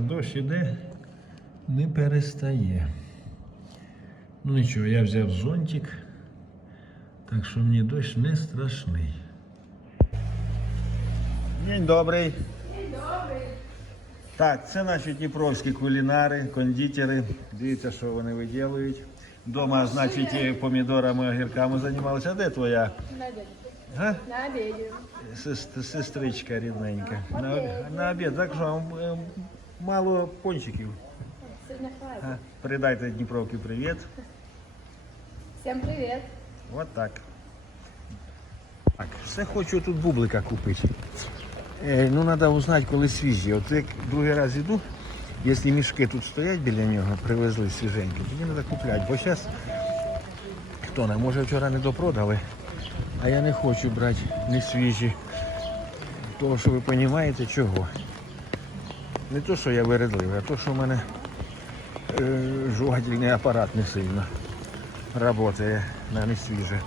А дощ іде, не перестає. Ну нічого, я взяв зонтик, так що мені дощ не страшний. День добрий. День добрий. Так, це наші дніпровські кулінари, кондитери. Дивіться, що вони виділують. Дома, значить, помідорами, огірками займалися. А де твоя На обід. На обіді. Сестричка рідненька? На, об- на обід. Так що мало пончиків. Сьогодні Передайте Дніпровки привіт. Всім привіт. Вот так. Так, все хочу тут бублика купити. Е, ну, треба узнати, коли свіжі. От як другий раз іду, якщо мішки тут стоять біля нього, привезли свіженькі, тоді треба купляти. Бо зараз, хто не, може вчора не допродали, а я не хочу брати не свіжі. Того, що ви розумієте, чого. Не то, що я виредливий, а то, що в мене е, жувательний апарат не сильно працює на несвіже.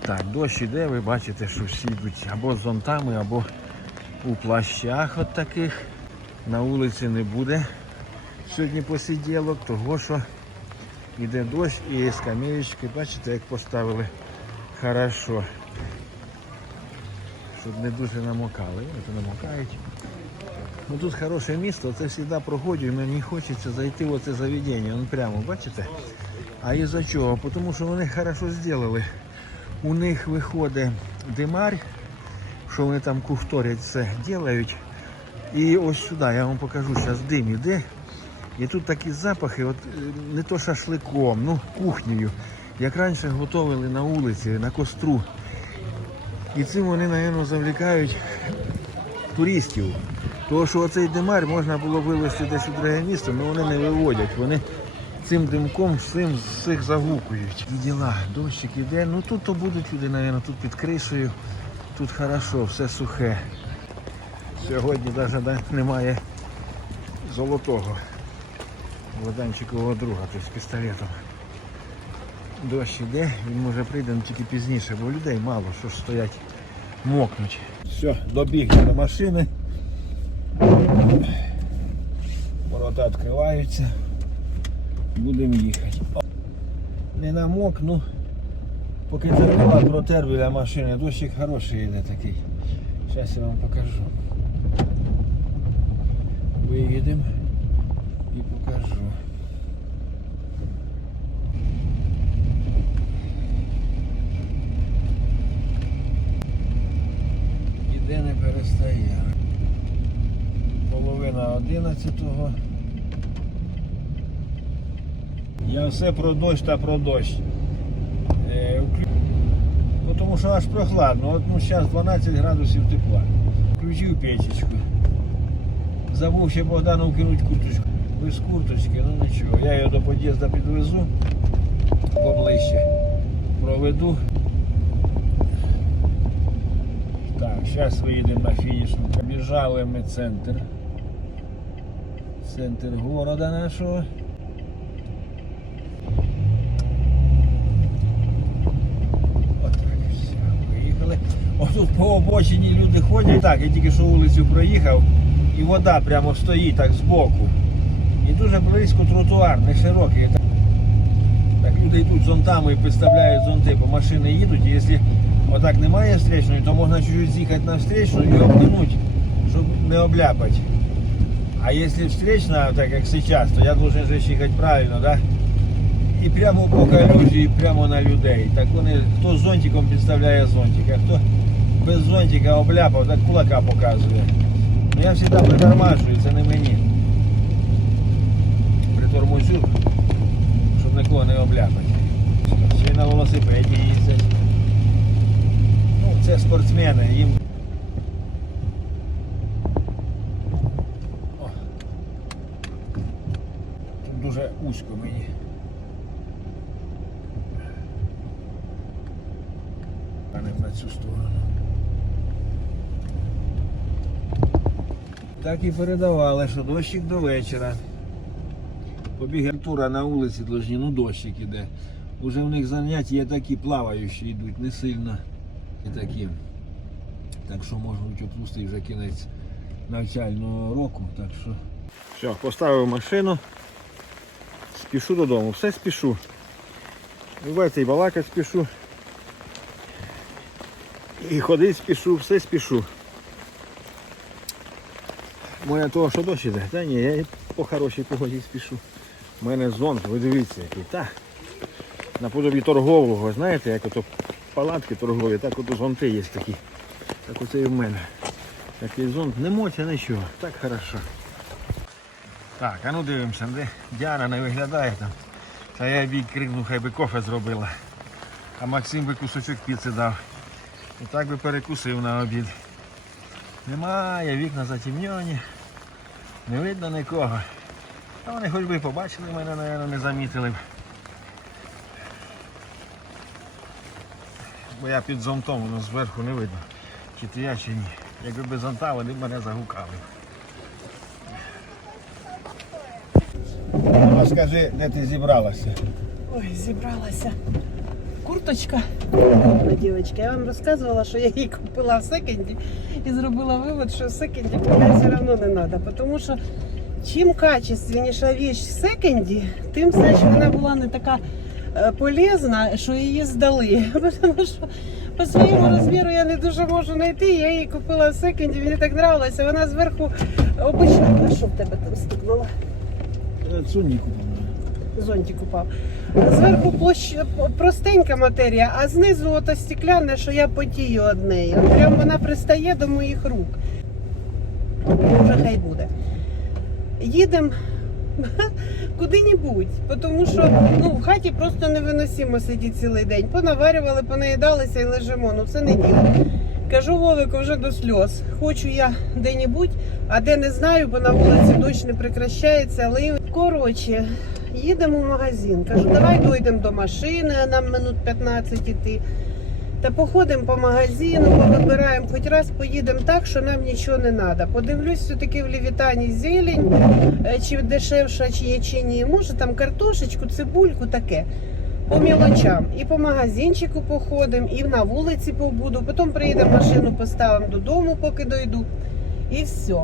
Так, дощ іде, ви бачите, що всі йдуть або з зонтами, або у плащах от таких. На вулиці не буде сьогодні посиділок, того що йде дощ і скамеєчки, бачите, як поставили хорошо. Щоб не дуже намокали. От намокають. Ну тут хороше місто, це завжди проходжу, і мені хочеться зайти в оце заведення. Ну прямо, бачите? А із-за чого? Тому що вони хорошо зробили. У них виходить димарь, що вони там кухторять все роблять. І ось сюди я вам покажу, зараз дим іде. І тут такі запахи, от е, не то шашликом, ну кухнею. Як раніше готували на вулиці, на костру. І цим вони, мабуть, завлікають туристів. Тому що оцей димар можна було вивезти десь у друге місто, але вони не виводять. Вони цим димком всім всіх загукують. І діла, дощик іде. Ну тут то будуть люди, мабуть, тут під кришею. Тут хорошо, все сухе. Сьогодні навіть немає золотого Богданчикового друга, тобто з пістолетом. Дощ іде, він може прийде ну, тільки пізніше, бо людей мало, що ж стоять, мокнуть. Все, добігли до машини. Ворота відкриваються. Будемо їхати. Не намокну. Поки зеркала протер біля машини, дощик хороший йде такий. Зараз я вам покажу. Виїдемо і покажу. Іде не перестає. Половина одинадцятого. Я все про дощ та про дощ. Е, Ну, тому що аж прохладно. От ну, зараз 12 градусів тепла. Включив печечку. Забув ще Богдану вкинуть курточку. Без курточки, ну нічого. Я його до під'їзду підвезу поближче. Проведу. Так, зараз виїдемо на фінішну. Побіжали ми центр. Центр города нашого. Отут по обочині люди ходять. Так, я тільки що вулицю проїхав, і вода прямо стоїть так збоку. І дуже близько тротуар, не широкий. Так, так люди йдуть зонтами і підставляють зонти, бо машини їдуть. І якщо отак немає встречної, то можна чуть-чуть з'їхати на встречну і обминуть, щоб не обляпати. А якщо встречна, так як зараз, то я должен же їхати правильно, да? І прямо по калюжі, і прямо на людей. Так вони, хто з зонтиком підставляє зонтик, а хто без зонтика обляпав, так кулака показує. Ну я завжди притормажую, це не мені. Притормозю, щоб нікого не обляпати. Ще й на велосипеді їздять. Це спортсмени, їм. О. Тут дуже узько мені. а не на цю сторону. Так і передавали, що дощик до вечора. Побіг тура на вулиці ну дощик іде. Уже в них заняття є такі плаваючі йдуть, не сильно і такі. Так що можуть опустити вже кінець навчального року. Так що. Все, поставив машину. Спішу додому. Все спішу. Бувається і балакати спішу. І ходити спішу, все спішу. Моя того, що дощ іде. Та ні, я і по хорошій погоді спішу. У мене зонт, ви дивіться який. Та, наподобі торгового, знаєте, як ото палатки торгові, так от зонти є такі. Так оце і в мене. Такий зонт, не моча нічого, так хорошо. Так, а ну дивимося, де Діана не виглядає там. Та я їй крикнув, хай би кофе зробила. А Максим би кусочок піци дав. І так би перекусив на обід. Немає, вікна затемнені. Не видно нікого. Та вони хоч би побачили мене, напевно, не замітили б. Бо я під зонтом, воно зверху не видно. Чи то я, чи ні. Якби без зонта вони б мене загукали. А скажи, де ти зібралася? Ой, зібралася. Курточка. Дівчатка, я вам розказувала, що я її купила в секонді і зробила вивод, що в секонді купляти все одно не треба. Тому що чим качественніша річ в секонді, тим значить вона була не така полезна, що її здали. Тому що по своєму розміру я не дуже можу знайти. Я її купила в секонді, мені так нравилося. Вона зверху обична. А що в тебе там стукнуло? Цуніку. зонтик упав. Зверху площ... простенька матерія, а знизу ото стекляне, що я потію од неї. Прям вона пристає до моїх рук. Вже хай буде. Їдемо куди-небудь, тому що ну, в хаті просто невиносимо сидіти цілий день. Понаварювали, понаїдалися і лежимо. Ну це не діло. Кажу Вовику вже до сльоз. Хочу я де-небудь, а де не знаю, бо на вулиці дощ не прекращається. Але коротше, їдемо в магазин. Кажу, давай дойдемо до машини, нам минут 15 іти. Та походимо по магазину, повибираємо, хоч раз поїдемо так, що нам нічого не треба. Подивлюсь, все-таки в Лівітані зелень, е, чи дешевша, чи є, чи ні. Може там картошечку, цибульку, таке. По мілочам. І по магазинчику походимо, і на вулиці побуду. Потім приїдемо машину, поставимо додому, поки дойду. І все.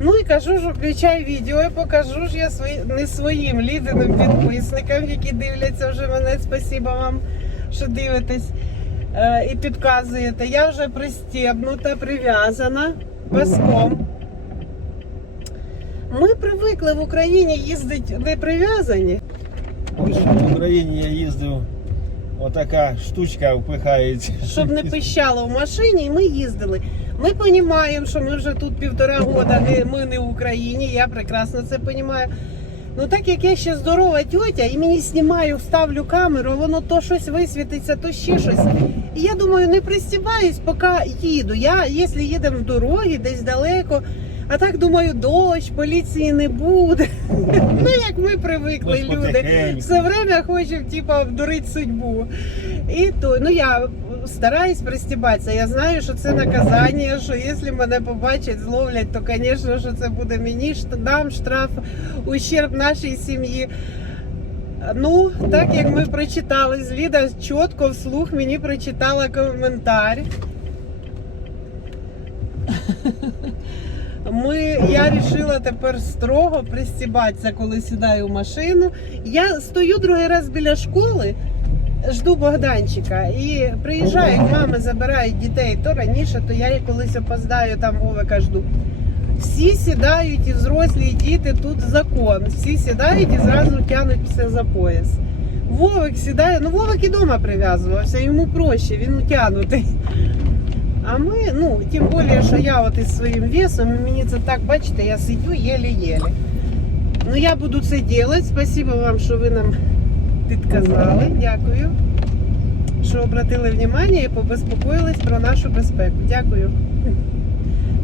Ну і кажу ж, включай відео і покажу ж я свої, не своїм ліденим підписникам, які дивляться вже мене. Спасибо вам, що дивитесь е, і підказуєте. Я вже пристібнута, прив'язана паском. Ми привикли в Україні їздити не прив'язані. В Україні я їздив, отака штучка впихається. щоб не пищало в машині, і ми їздили. Ми розуміємо, що ми вже тут півтора года, ми не в Україні, я прекрасно це розумію. Ну так як я ще здорова тьотя і мені знімаю, ставлю камеру, воно то щось висвітиться, то ще щось. І я думаю, не пристібаюсь, поки їду. Я, якщо їдемо в дорогі, десь далеко, а так думаю, дощ, поліції не буде. Ну як ми привикли, люди. Все время хочемо типа обдурити судьбу. І то, ну я стараюсь пристібатися. Я знаю, що це наказання, що якщо мене побачать, зловлять, то, звісно, що це буде мені нам штраф, ущерб нашій сім'ї. Ну, так як ми прочитали, Ліда чітко вслух мені прочитала коментар. Ми, я вирішила тепер строго пристібатися, коли сідаю в машину. Я стою другий раз біля школи, жду Богданчика і приїжджають мами, забирають дітей то раніше, то я колись опоздаю, там Вовика жду. Всі сідають і взрослі, і діти, тут закон. Всі сідають і зразу тянуть все за пояс. Вовик сідає, ну Вовик і вдома прив'язувався, йому проще, він утягнутий. А ми, ну, тим більше, що я от із своїм весом, мені це так, бачите, я сидю єлі-єлі. Ну, я буду це робити. Спасибо вам, що ви нам підказали. Дякую, що обратили увагу і побезпокоїлись про нашу безпеку. Дякую.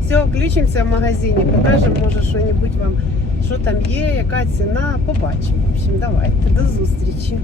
Все, включимося в магазині, покажемо, може, що-небудь вам, що там є, яка ціна. Побачимо. В общем, давайте, до зустрічі.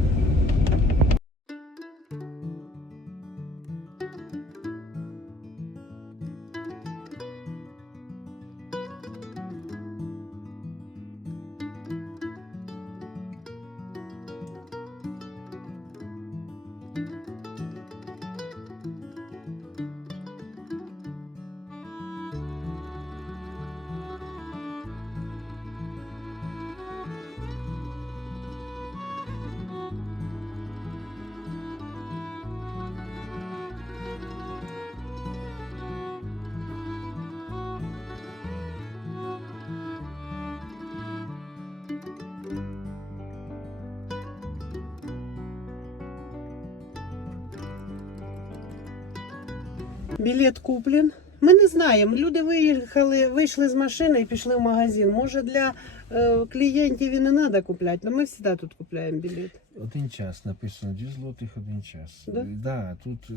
Білет куплен. Ми не знаємо. Люди виїхали, вийшли з машини і пішли в магазин. Може для е, клієнтів і не треба купляти, але ми завжди тут купляємо білет. Один час написано, 2 злотих один час. Да? Да, тут е,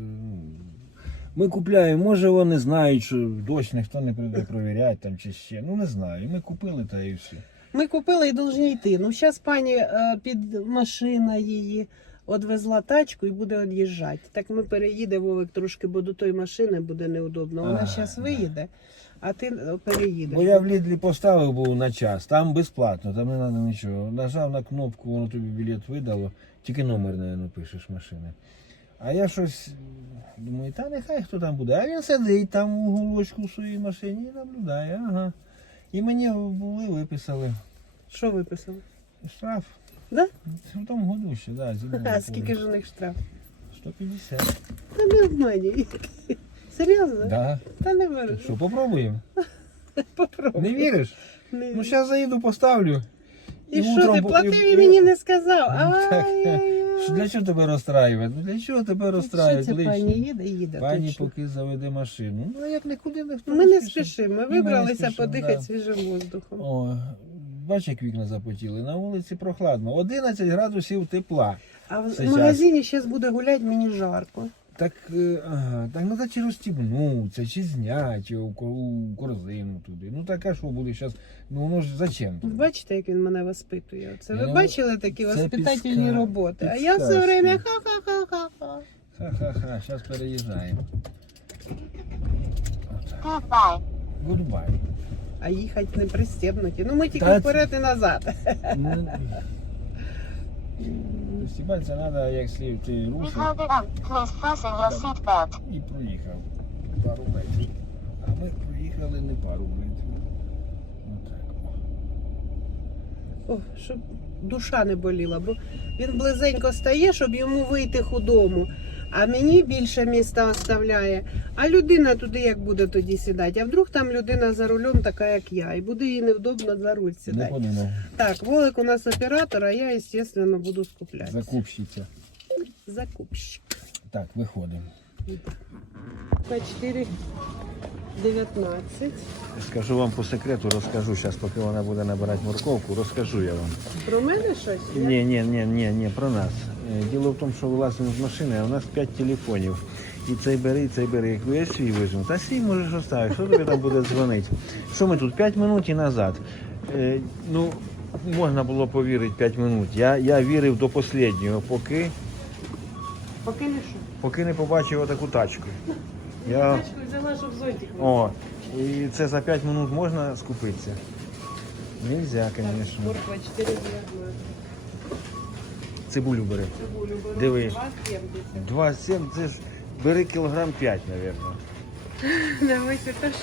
ми купляємо, може вони знають, що дощ ніхто не прийде провіряти там чи ще. Ну не знаю. Ми купили та і все. Ми купили і повинні йти. Ну, зараз пані е, під машина її одвезла тачку і буде від'їжджати. Так ми переїдемо Вовик трошки, бо до тої машини буде неудобно. Вона зараз виїде, а ти е, переїдеш. Бо я в Лідлі поставив був на час, там безплатно, там не треба нічого. Нажав на кнопку, воно тобі білет видало, тільки номер, мабуть, пишеш машини. А я щось думаю, та нехай хто там буде. А він сидить там у уголочку в своїй машині і наблюдає, ага. І мені були, виписали Що виписали? штраф. Да? В тому году ще, да, зимою. А скільки ж у них штраф? 150. Та не обманюй. Серйозно? Да. Та не вірю. Що, попробуємо? Попробуй. Не віриш? Не Ну, зараз заїду, поставлю. І що утром ти бу- платив і- мені не сказав? Ну. Ай-яй-яй. Що, Для чого тебе розстраювати? Ну для чого тебе Що розстраювати? це Лично. пані їде? Їде Пані точно. поки заведе машину. Ну як нікуди ніхто Ми не спішимо, ми не вибралися спішимо, подихати да. свіжим воздухом. О, бач, як вікна запотіли. На вулиці прохладно. 11 градусів тепла. А в Сейчас. магазині зараз буде гуляти мені жарко. Так, е, ага, так треба чи розстібнутися, чи зняти у, у корзину туди. Ну так а що буде зараз? Ну воно ж зачем? Ви бачите, як він мене воспитує? Це ви Ну, бачили такі це воспитательні підска- роботи? А я все підсказки. время ха-ха-ха-ха-ха. Ха-ха-ха, зараз переїжджаємо. Goodbye. А їхати не пристебнуті. Ну ми тільки Та вперед і назад. Стібатися треба, як слід ти рушив і проїхав пару метрів. А ми проїхали не пару метрів. О, щоб душа не боліла, бо він близенько стає, щоб йому вийти худому. А мені більше міста оставляє. А людина туди як буде тоді сідати? А вдруг там людина за рулем така, як я, і буде їй невдобно за руль сідати. Так, Волик у нас оператор, а я, звісно, буду скупляти. Закупщиця. Закупщик. Так, виходимо. П4 19. Скажу вам по секрету, розкажу зараз, поки вона буде набирати морковку, розкажу я вам. Про мене щось? Ні, ні, ні, ні, ні, про нас. Е, Діло в тому, що вилазимо з машини, а у нас 5 телефонів. І цей бери, і цей бери. Якби я свій візьму. Та свій можеш оставити, що тобі там буде дзвонити? Що ми тут? 5 минут і назад. Е, ну, можна було повірити 5 минут. Я, я вірив до останнього, поки, Поки не що. поки не побачив отаку тачку. Я Я... тачку взяла, щоб зонтик. О, і це за 5 минут можна скупитися? Нельзя, звісно. Морква 4 19. Цибулю бери. Цибулю беру. Диви. 2,70. 2,7, це ж бери кілограм 5, мабуть.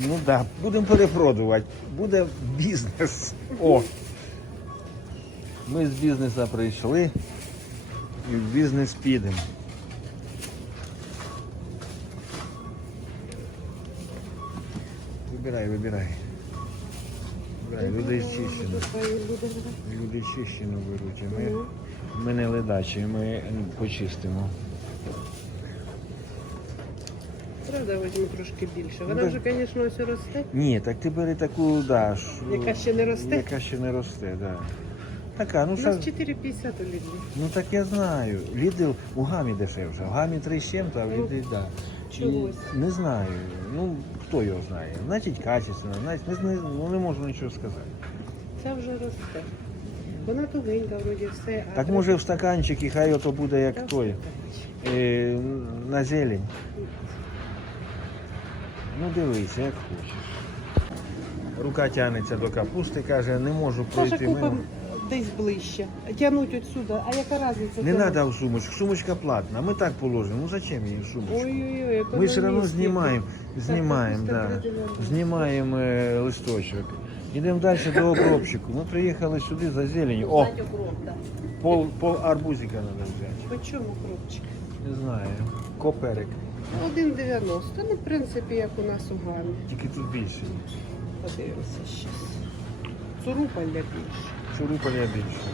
Ну так, да, будемо перепродувати. Буде бізнес. О! Ми з бізнесу прийшли і в бізнес підемо. Вибирай, вибирай. Люди з Люди з беруть. Ми, ми не ледачі, ми почистимо. Правда, візьму трошки більше. Вона Ну, вже, звісно, ось росте. Ні, так ти бери таку, да, ж, Яка ще не росте? Яка ще не росте, да. Така, ну У що, нас 4,50 у Лідлі. ну так я знаю. Лідл у гамі дешевше. В гамі 3 з чим-то, а в Лідлі, да. І чогось. Не знаю. Ну, хто його знає. Значить, качественно, значить, не, не, ну, не можу нічого сказати. Ця вже росте. Вона тугенька, вроді все. а Так може в стаканчик і хай ото буде як той. Е, на зелень. Ну дивися, як хочеш. Рука тягнеться до капусти, каже, не можу пройти мимо. десь ближче. Тягнуть отсюди. А яка різниця? Не треба в сумочку, сумочка платна. Ми так положимо. Ну зачем їй в сумочку? Ой-ой-ой, Ми все одно знімаємо, знімаємо, да. знімаємо е, листочок. Йдемо далі до обробчику. Ми приїхали сюди за зелені. О, Взять укроп, да. пол, пол арбузика треба взяти. По чому кропчик? Не знаю. Коперик. 1,90. Ну, в принципі, як у нас у гамі. Тільки тут більше. Подивимося щас. Цурупаля більше. Чурупаля більше.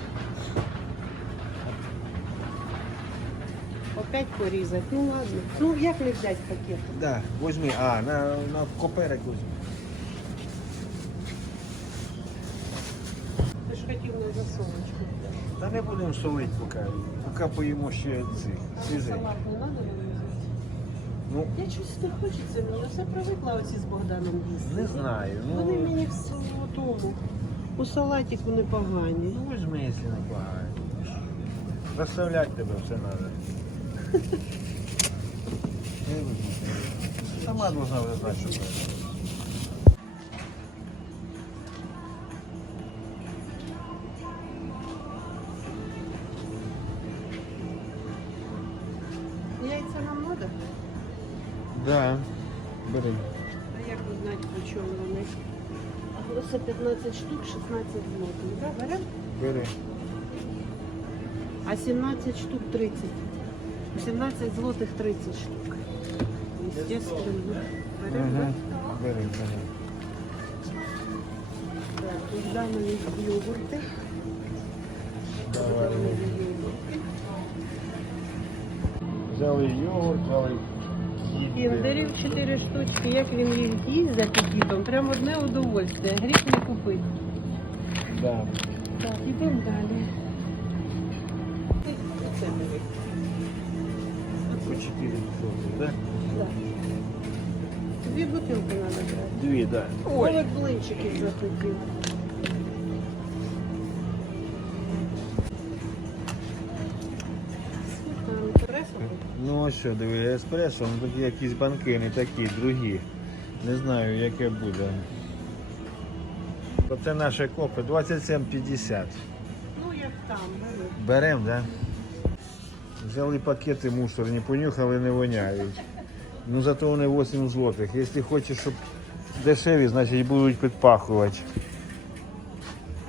Опять порізати. Ну ладно. Ну як не взяти пакет? Да, возьми. А, на, на коперек возьми. Ти ж хотів на засолочку. Та не будемо солити поки. Поки поїмо ще ці свіжі. Салат не треба? Ну, Я щось не хочеться мені. Я все привикла оці з Богданом їсти. не знаю. Вони Ну, мені в тому. У салатику непогані. ну візьми, якщо не погано. Розставляти тебе все треба. Сама должна що треба. Яйця нам треба? Да, бери. А як знаєте, по чому вони? Ось 15 штук, 16 злотих. Да, беремо? Бери. А 17 штук 30. 17 злотих 30 штук. Естественно. Беремо, Угу. да? Бери, бери. Так, тут дані йогурти. Давай. Взяли йогурт, взяли Кіндерів 4 штучки, як він їх їсть за апетитом, прям одне удовольствие. Гріх не купити. Да. Так, ідемо далі. Диви. По 4 соки, да? Да. Дві бутилки треба брати. Дві, да. Ой, блинчиків захотів. Ну ось що, диви, еспресо, ну такі якісь банки, не такі, другі. Не знаю, яке буде. Оце наші копи 27,50. Ну, як там, бери. Берем, да? Взяли пакети мусорні, понюхали, не воняють. Ну зато вони 8 злотих. Якщо хочеш, щоб дешеві, значить будуть підпахувати.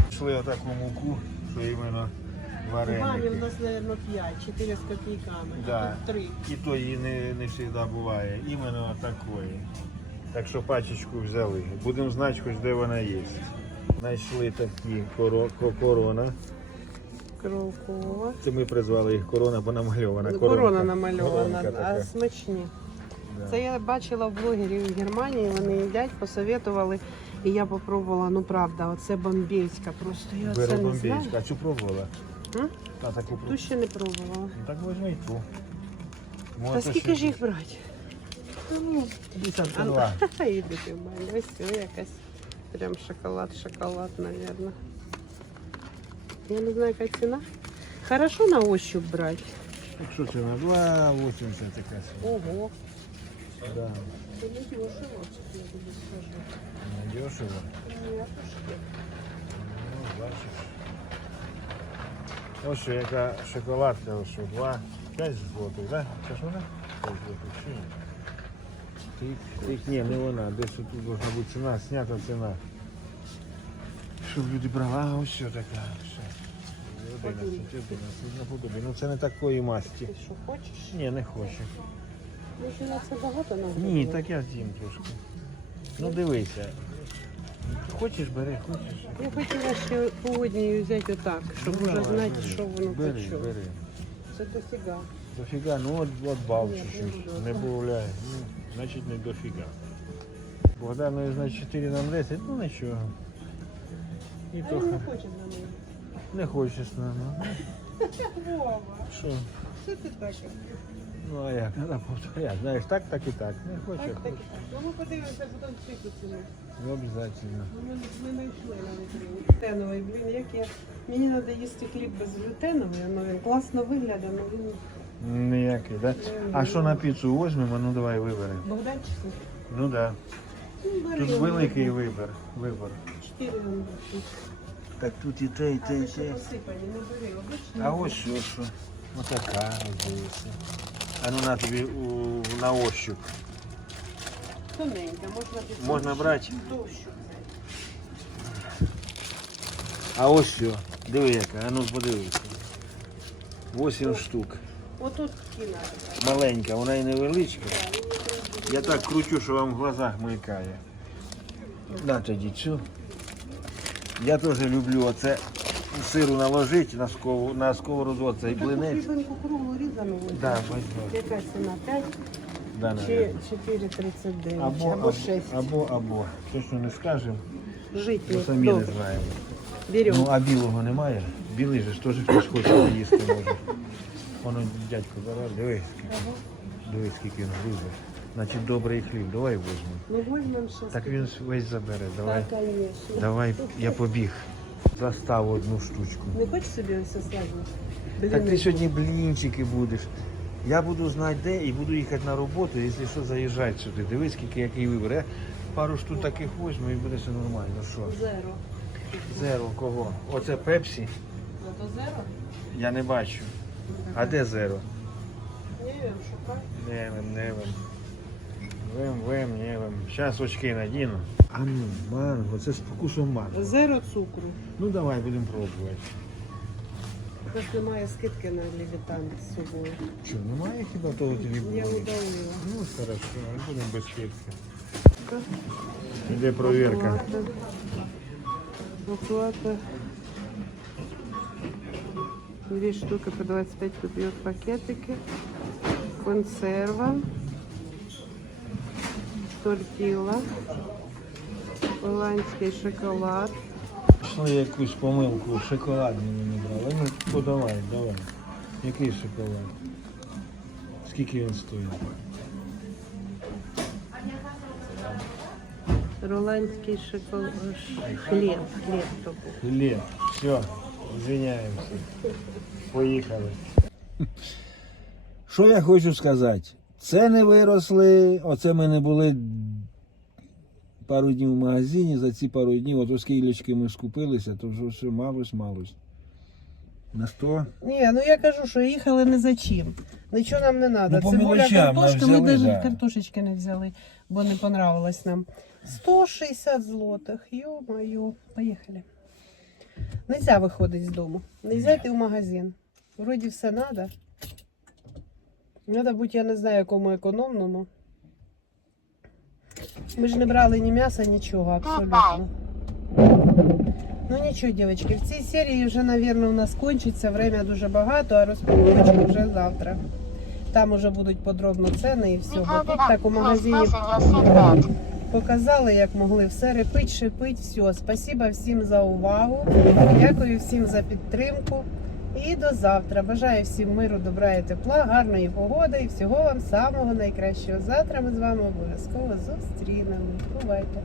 Пішли отаку муку, що іменно Гамі в вареники. нас, мабуть, 5, 4 з копійками. Да. Тут 3. І то її не, не завжди буває. Іменно такої. Так що пачечку взяли. Будемо знати, хоч де вона є. Знайшли такі коро, ко- корона. Крокова. Це ми призвали їх корона, бо намальована. Корона Коронка. намальована, Коронка а така. смачні. Да. Це я бачила в блогерів в Германії, вони їдять, посоветували. І я попробувала, ну правда, оце бомбейська. Просто я це не бомбейська. знаю. А цю пробувала? М? Та таку Ту пробувала. ще не пробувала. Ну, так возьми і ту. Та скільки ж їх брати? Та ну, 52. Їдете в мене. Ось якась прям шоколад, шоколад, наверное. Я не знаю, яка ціна. Хорошо на ощуп брати. Якщо це на 2,80 якась. Ого. Да. Це не дешево, я тобі скажу. Не дешево. Ні, Ну, бачиш. Ось що яка шоколадка, ось що 2, 5 злотих, да? Це ж вона? 5 злотих, чи ні? Тик, тик, ні, не вона, десь тут должна бути ціна, снята ціна. Щоб люди брали, а ось що така. Що? 11, 11, наподобі. Ну це не такої масті. Ти що, хочеш? Ні, не хочу. Може, на це багато нам? Ні, так я з'їм трошки. Ну дивися. Хочеш, бери, хочеш. Я хотіла ще погодні взяти отак, щоб Ну, вже давай, знати, бери. що воно Бери, по чому. бери. Це дофіга. Дофіга, ну от, от бав Ні, не чуть-чуть. буду. Не бавляй. Ну, значить не дофіга. Богдану, значить 4 на 10, ну нічого. І А то не хоче на неї. не хочеш на ну. Вова, Що? що ти таке? Ну а як? Треба повторяти. Знаєш, так, так і так. Не хоче, Так, так, хоче. так. Ну, ми подивимося потім цифру ціну. Ну, обов'язково. Ну, Ми, ми знайшли на. Глютеновий, блін, як я... Мені треба їсти хліб без глютеновий, воно він класно виглядає, але він... Ніякий, так? Да? А що на піцу візьмемо? Ну давай виберемо. Богданчик? Ну так. Ну, Да. Тут великий вибір. вибір. Чотири. Так тут і те, і те, і те. А ось що, що. Отака, здається. А ну на тобі у, на ощуп. Тоненька, можна під Можна брати? Товщу. А ось що. Диви яка, а ну подивися. 8 штук. Отут кіна. Маленька, вона і невеличка. Я так кручу, що вам в глазах мелькає. На тоді. Я теж люблю оце сиру наложити на, скову, на сковороду оцей блинець. хлібинку круглу різану. Да, возьму. Яка ціна? 5 Да, чи наверное. 4,39? Або, Або 6. або, або. Точно не скажемо, Жить бо самі не знаємо. Беремо. Ну, а білого немає? Білий же ж теж хтось хоче їсти може. Воно дядько зараз, дивись, скільки. Дивись, скільки він грузить. Значить, добрий хліб, давай візьмемо. Ну, візьмемо ще. Так він ж весь забере, давай. Так, звісно. Давай, я побіг. Застав одну штучку. Не хочеш собі ось останнє? Так ти сьогодні блінчики будеш. Я буду знати де і буду їхати на роботу, якщо що, заїжджати сюди. Дивись, скільки який вибір. Я пару штук таких візьму і буде все нормально. Що? Зеро. Зеро кого? Оце пепсі? Ну, то зеро? Я не бачу. А де зеро? Ні, шукай. Не вим, не вим. Вим, вим, не вим. Зараз очки надіну. А ну, манго, це з вкусом манго. Зеро цукру. Ну давай будемо пробувати. Якось немає скидки на левітан з собою. Що, немає хіба того Я телефону? удалила. Ну, хорошо, будемо без скидки. Іде провірка. Оплата. Две штуки по 25 копеек пакетики. Консерва. Тортила. Голландський шоколад. Пішли якусь помилку, шоколад мені не брали. Ну, подавай, давай. Який шоколад? Скільки він стоїть? Голландський шоколад. Хліб. Хліб то був. Хліб. Все, звиняємося. Поїхали. Що я хочу сказати? Це не виросли, оце ми не були пару днів в магазині, за ці пару днів, от оскільки ми скупилися, то вже все малось, малось. На 100? Ні, ну я кажу, що їхали не за чим. Нічого нам не треба. Ну, по Цибуля, мелочам картошка, нам ми взяли, навіть да. картошечки не взяли, бо не понравилось нам. 160 злотих. Ё-моё, поїхали. Нельзя виходити з дому. Нельзя йти в магазин. Вроді все треба. Треба бути, я не знаю, якому економному. Ми ж не брали ні м'яса, нічого, абсолютно. Ну нічого, дівчатки, в цій серії вже, мабуть, у нас кончиться. Время дуже багато, а розпаковочки вже завтра. Там уже будуть подробно ціни і все. Тут так у магазині показали, як могли все репить, шипить, все. Спасибо всім за увагу. Дякую всім за підтримку. І до завтра. Бажаю всім миру, добра і тепла, гарної погоди і всього вам самого найкращого. Завтра ми з вами обов'язково зустрінемо. Бувайте!